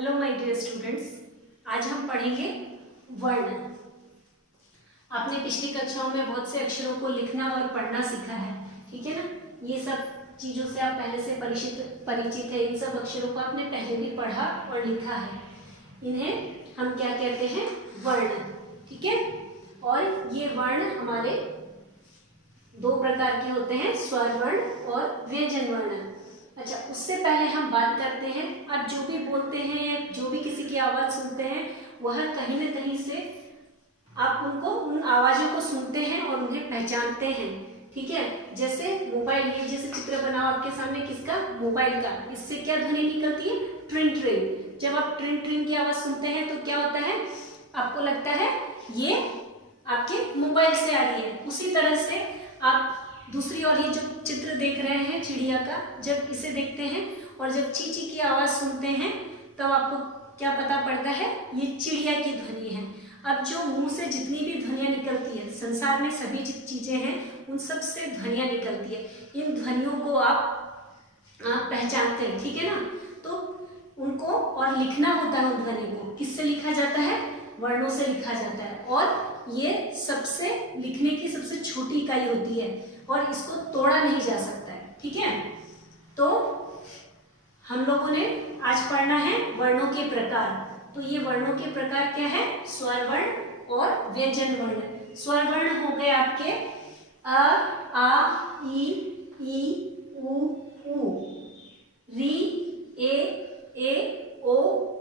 Hello my dear students, आज हम पढ़ेंगे वर्ण। आपने पिछली कक्षाओं में बहुत से अक्षरों को लिखना और पढ़ना सीखा है, ठीक है ना। ये सब चीज़ों से आप पहले से परिचित है। इन सब अक्षरों को आपने पहले भी पढ़ा और लिखा है। इन्हें हम क्या कहते हैं? वर्ण, ठीक है। और ये वर्ण हमारे दो प्रकार के होते हैं, स्वर वर्ण और व्यंजन वर्ण। अच्छा, उससे पहले हम बात करते हैं, आप जो भी बोलते हैं या जो भी किसी की आवाज़ सुनते हैं, वह कहीं ना कहीं से आप उन आवाज़ों को सुनते हैं और उन्हें पहचानते हैं, ठीक है। जैसे मोबाइल, ये जैसे चित्र बना आपके सामने, किसका? मोबाइल का। इससे क्या ध्वनि निकलती है? ट्रिन ट्रिन। जब आप ट्रिन ट्रिन की आवाज़ सुनते हैं तो क्या होता है? आपको लगता है ये आपके मोबाइल से आ रही है। उसी तरह से आप दूसरी ओर ये जो चित्र देख रहे हैं चिड़िया का, जब इसे देखते हैं और जब चींची की आवाज़ सुनते हैं तब आपको क्या पता पड़ता है? ये चिड़िया की ध्वनि है। अब जो मुंह से जितनी भी ध्वनियाँ निकलती है, संसार में सभी चीज़ें हैं, उन सब से ध्वनियाँ निकलती है। इन ध्वनियों को आप पहचानते हैं, ठीक है ना। तो उनको और लिखना होता है। उन ध्वनि को किससे लिखा जाता है? वर्णों से लिखा जाता है। और ये सबसे लिखने की सबसे छोटी इकाई होती है और इसको तोड़ा नहीं जा सकता है, ठीक है। तो हम लोगों ने आज पढ़ना है वर्णों के प्रकार। तो ये वर्णों के प्रकार क्या है? स्वर वर्ण और व्यंजन वर्ण। स्वर वर्ण हो गए आपके अ, आ, ई, उ, री, ए, ओ,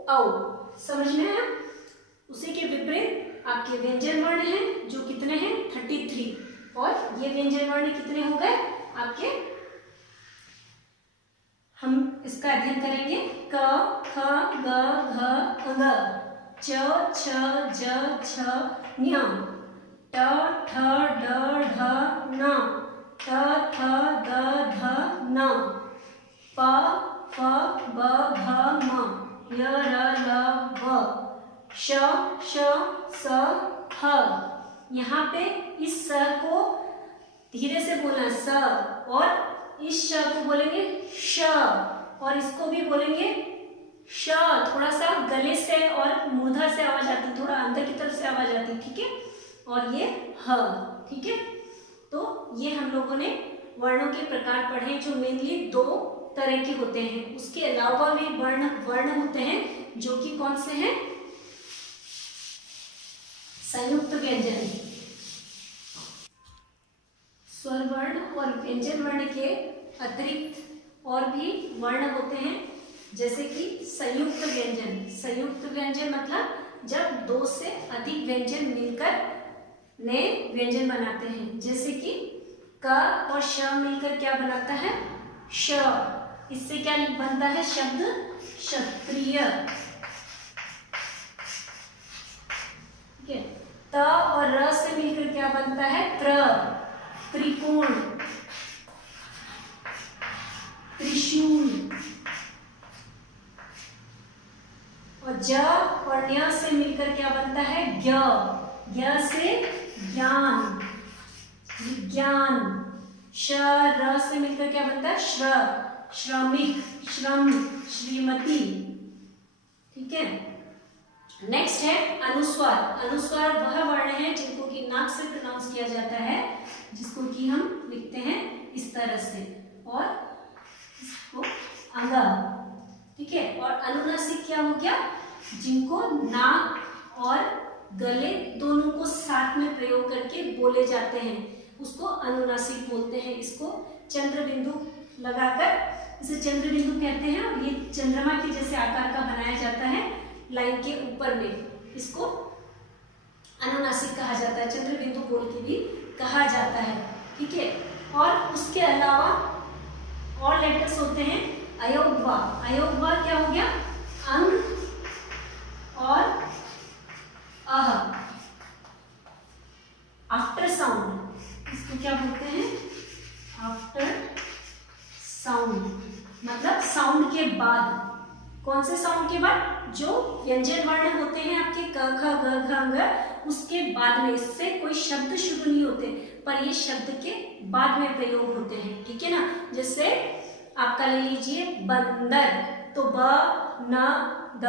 औ। समझ में है? उसी के विपरीत आपके व्यंजन वर्ण हैं, जो कितने हैं? 33। और ये व्यंजन वर्ण कितने हो गए आपके? हम इसका अध्ययन करेंगे। क, ख, ग, घ, ङ, च, छ, ज, छ, ञ, ट, ठ, ड, ढ, ण, त, थ, द, ध, न, प, फ, ब, भ, म, य, र, ल, व, श, स, ह। यहाँ पे इस स को धीरे से बोलना है, स, और इस श को बोलेंगे श, और इसको भी बोलेंगे श। थोड़ा सा गले से और मूर्धा से आवाज आती, थोड़ा अंदर की तरफ से आवाज आती, ठीक है। और ये ह, ठीक है। तो ये हम लोगों ने वर्णों के प्रकार पढ़े, जो मेनली दो तरह के होते हैं। उसके अलावा भी वर्ण होते हैं, जो कि कौन से हैं? संयुक्त व्यंजन। स्वर वर्ण और व्यंजन वर्ण के अतिरिक्त और भी वर्ण होते हैं, जैसे कि संयुक्त व्यंजन। संयुक्त व्यंजन मतलब जब दो से अधिक व्यंजन मिलकर नए व्यंजन बनाते हैं। जैसे कि क और श मिलकर क्या बनाता है? श। इससे क्या बनता है शब्द? क्षत्रिय, ठीक है। त और र से मिलकर क्या बनता है? त्रिकोण, त्रिशूल। और ज और ञ से मिलकर क्या बनता है? ज्ञ से ज्ञान, विज्ञान। श र से मिलकर क्या बनता है? श्रमिक, श्रम, श्रीमती, ठीक है। नेक्स्ट है अनुस्वार। अनुस्वार वह वर्ण है जिनको कि नाक से प्रोनाउंस किया जाता है, जिसको कि हम लिखते हैं इस तरह से, और इसको अंगा, ठीक है। और अनुनासिक क्या हो गया? जिनको नाक और गले दोनों को साथ में प्रयोग करके बोले जाते हैं, उसको अनुनासिक बोलते हैं। इसको चंद्र बिंदु लगाकर इसे चंद्र बिंदु कहते हैं, और ये चंद्रमा के जैसे आकार का बनाया जाता है लाइन के ऊपर में, इसको अनुनासिक कहा जाता है। चंद्र बिंदु बोल के भी कहा जाता है, ठीक है। और उसके अलावा और लेटर्स होते हैं अयोगवा। अयोगवा क्या हो गया? अंग और अह, आफ्टर साउंड। इसको क्या बोलते हैं? आफ्टर साउंड, मतलब साउंड के बाद। कौन से साउंड के बाद? जो व्यंजन वर्ण होते हैं आपके क, ख, ग, घ, ङ, उसके बाद में। इससे कोई शब्द शुरू नहीं होते, पर ये शब्द के बाद में प्रयोग होते हैं, ठीक है ना। जैसे आपका ले लीजिए बंदर, तो ब, न, द,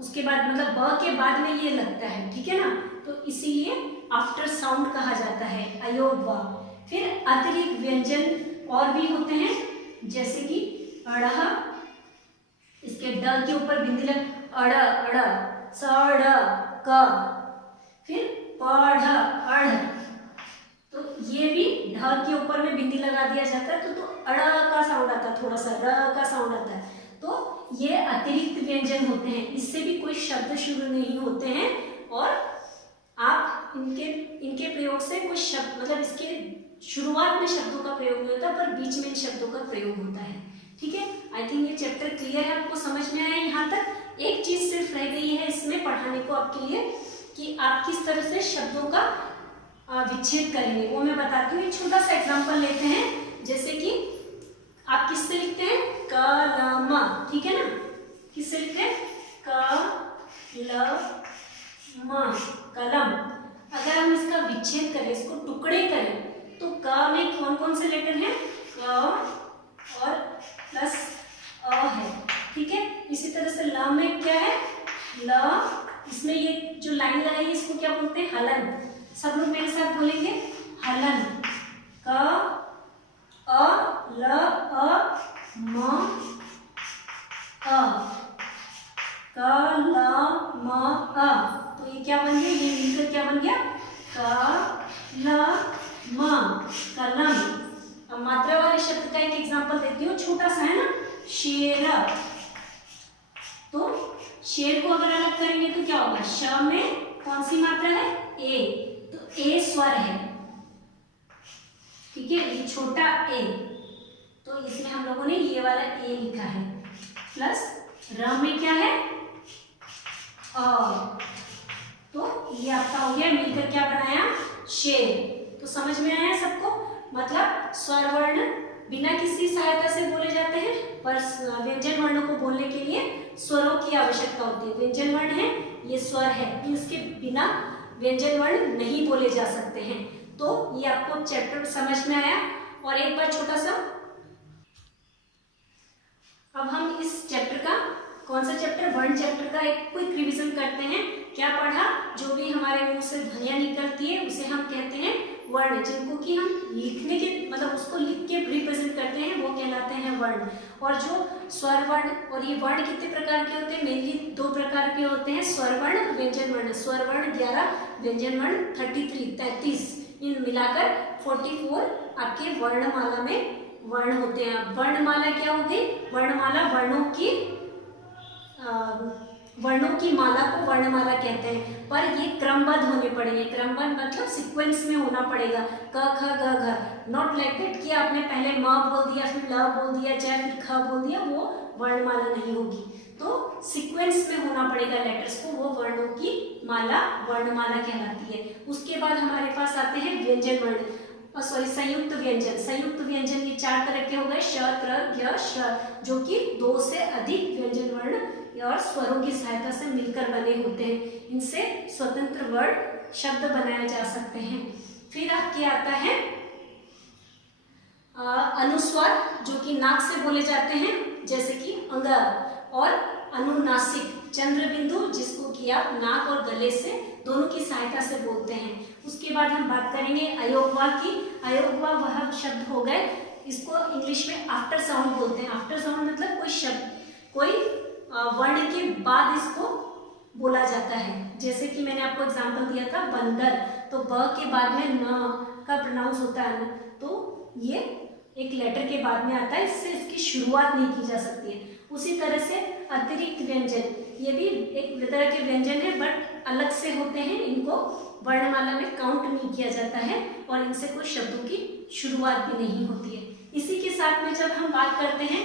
उसके बाद मतलब ब के बाद में ये लगता है, ठीक है ना, तो इसीलिए आफ्टर साउंड कहा जाता है अयोग वा। फिर अतिरिक्त व्यंजन और भी होते हैं, जैसे कि अड़ह, इसके ड के ऊपर बिंदी लग, अड़ अड़, स ड क, फिर पढ़ अढ़, तो ये भी ढ के ऊपर में बिंदी लगा दिया जाता है तो अड़ का साउंड आता है, थोड़ा सा र का साउंड आता है। तो ये अतिरिक्त व्यंजन होते हैं, इससे भी कोई शब्द शुरू नहीं होते हैं और आप इनके प्रयोग से कुछ शब्द मतलब इसके शुरुआत में शब्दों का प्रयोग नहीं होता पर बीच में इन शब्दों का प्रयोग होता है, ठीक है। आई थिंक ये चैप्टर क्लियर है, आपको समझ में आया यहाँ तक। एक चीज सिर्फ रह गई है इसमें पढ़ाने को आपके लिए कि आप किस तरह से शब्दों का विच्छेद करेंगे, वो मैं बताती हूँ। एक छोटा सा एग्जाम्पल लेते हैं, जैसे कि आप किससे लिखते हैं, कलम, ठीक है ना, किससे लिखते हैं, कलम। अगर हम इसका विच्छेद करें, इसको टुकड़े करें, तो क में कौन कौन से लेटर हैं, क और प्लस अ है, ठीक है। इसी तरह से ल में क्या है, ल, इसमें ये जो लाइन लगाई है इसको क्या बोलते हैं, हलन। सब लोग मेरे साथ बोलेंगे, हलन। क अ ल अ म अ, क ल म अ, तो ये क्या बन गया, ये मिलकर क्या बन गया, क ल म, कलम। अब मात्रा वाले शब्द का एक एग्जांपल देती हूँ, छोटा सा है ना, शेर। तो शेर को अगर अलग करेंगे तो क्या होगा, श में कौन सी मात्रा है, ए, तो ए स्वर है, ठीक है, ये छोटा ए, तो इसमें हम लोगों ने ये वाला ए लिखा है, प्लस र में क्या है, अ, तो ये आपका हो गया, मिलकर क्या बनाया, शेर। तो समझ में आया सबको, मतलब स्वर वर्ण बिना किसी सहायता से बोले जाते हैं, पर व्यंजन वर्णों को बोलने के लिए स्वरों की आवश्यकता होती है। व्यंजन वर्ण है, ये स्वर है, इसके बिना व्यंजन वर्ण नहीं बोले जा सकते हैं। तो ये आपको चैप्टर समझ में आया। और एक बार छोटा सा, अब हम इस चैप्टर का, कौन सा चैप्टर, वर्ण चैप्टर का एक क्विक रिवीजन करते हैं। क्या पढ़ा, जो भी हमारे मुंह से ध्वनियां निकलती है उसे हम कहते हैं वर्ण, जिनको कि हम लिखने के मतलब उसको लिख के रिप्रेजेंट करते हैं वो कहलाते हैं वर्ण। और जो स्वर वर्ण, और ये वर्ण कितने प्रकार के होते हैं, मेनली दो प्रकार के होते हैं, स्वर वर्ण और व्यंजन वर्ण। स्वर वर्ण 11, व्यंजन वर्ण 33, इन मिलाकर 44 आपके वर्णमाला में वर्ण होते हैं। वर्णमाला क्या हो गई, वर्णमाला वर्णों की माला को वर्णमाला कहते हैं, पर ये क्रमबद्ध होने पड़ेंगे। क्रमबद्ध मतलब सीक्वेंस में होना पड़ेगा, क ख ग घ, नॉट लाइक दैट कि आपने पहले म बोल दिया फिर ल बोल दिया चाहे फिर ख बोल दिया, वो वर्णमाला नहीं होगी। तो सीक्वेंस में होना पड़ेगा लेटर्स को, वो वर्णों की माला वर्णमाला कहलाती है। उसके बाद हमारे पास आते हैं व्यंजन वर्ण, सॉरी संयुक्त व्यंजन। संयुक्त व्यंजन ये 4 तरह के हो गए, श, त्र, ज्ञ, श, जो कि 2 से अधिक व्यंजन वर्ण और स्वरों की सहायता से मिलकर बने होते हैं। इनसे स्वतंत्र वर्ण शब्द बनाए जा सकते हैं। फिर आपके आता है अनुस्वार, जो कि नाक से बोले जाते हैं, जैसे कि अंग, और अनुनासिक, चंद्र बिंदु, जिसको कि आप नाक और गले से दोनों की सहायता से बोलते हैं। उसके बाद हम बात करेंगे अयोगवा की। अयोगवा वह शब्द हो गए, इसको इंग्लिश में आफ्टर साउंड बोलते हैं। आफ्टर साउंड मतलब कोई शब्द, कोई वर्ण के बाद इसको बोला जाता है। जैसे कि मैंने आपको एग्जांपल दिया था बंदर, तो ब के बाद में न का प्रोनाउंस होता है न, तो ये एक लेटर के बाद में आता है, इससे इसकी शुरुआत नहीं की जा सकती है। उसी तरह से अतिरिक्त व्यंजन, ये भी एक तरह के व्यंजन है बट अलग से होते हैं, इनको वर्णमाला में काउंट नहीं किया जाता है और इनसे कोई शब्दों की शुरुआत भी नहीं होती है। इसी के साथ में जब हम बात करते हैं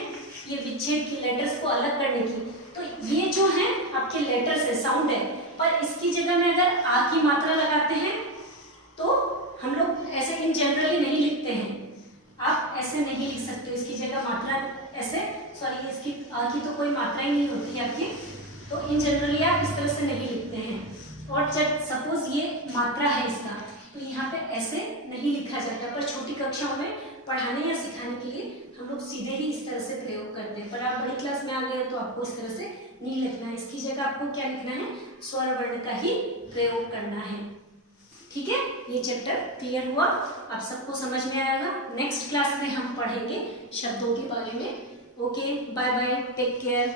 ये विच्छेद की, लेटर्स को अलग करने की, तो ये जो है आपके लेटर्स है, साउंड है, पर इसकी जगह में अगर आ की मात्रा लगाते हैं तो हम लोग ऐसे इन जनरली नहीं लिखते हैं, आप ऐसे नहीं लिख सकते, इसकी जगह मात्रा ऐसे, सॉरी इसकी आ की तो कोई मात्रा ही नहीं होती है आपकी, तो इन जनरली आप इस तरह से नहीं लिखते हैं। और जब सपोज ये मात्रा है इसका, तो यहाँ पे ऐसे नहीं लिखा जाता, पर छोटी कक्षाओं में पढ़ाने या सिखाने के लिए हम लोग सीधे ही इस तरह से प्रयोग करते हैं, पर आप बड़ी क्लास में आ गए तो आपको इस तरह से नहीं लिखना है। इसकी जगह आपको क्या लिखना है, स्वर वर्ण का ही प्रयोग करना है। ठीक है, ये चैप्टर क्लियर हुआ, आप सबको समझ में आएगा। नेक्स्ट क्लास में हम पढ़ेंगे शब्दों के बारे में। Okay, bye bye, take care.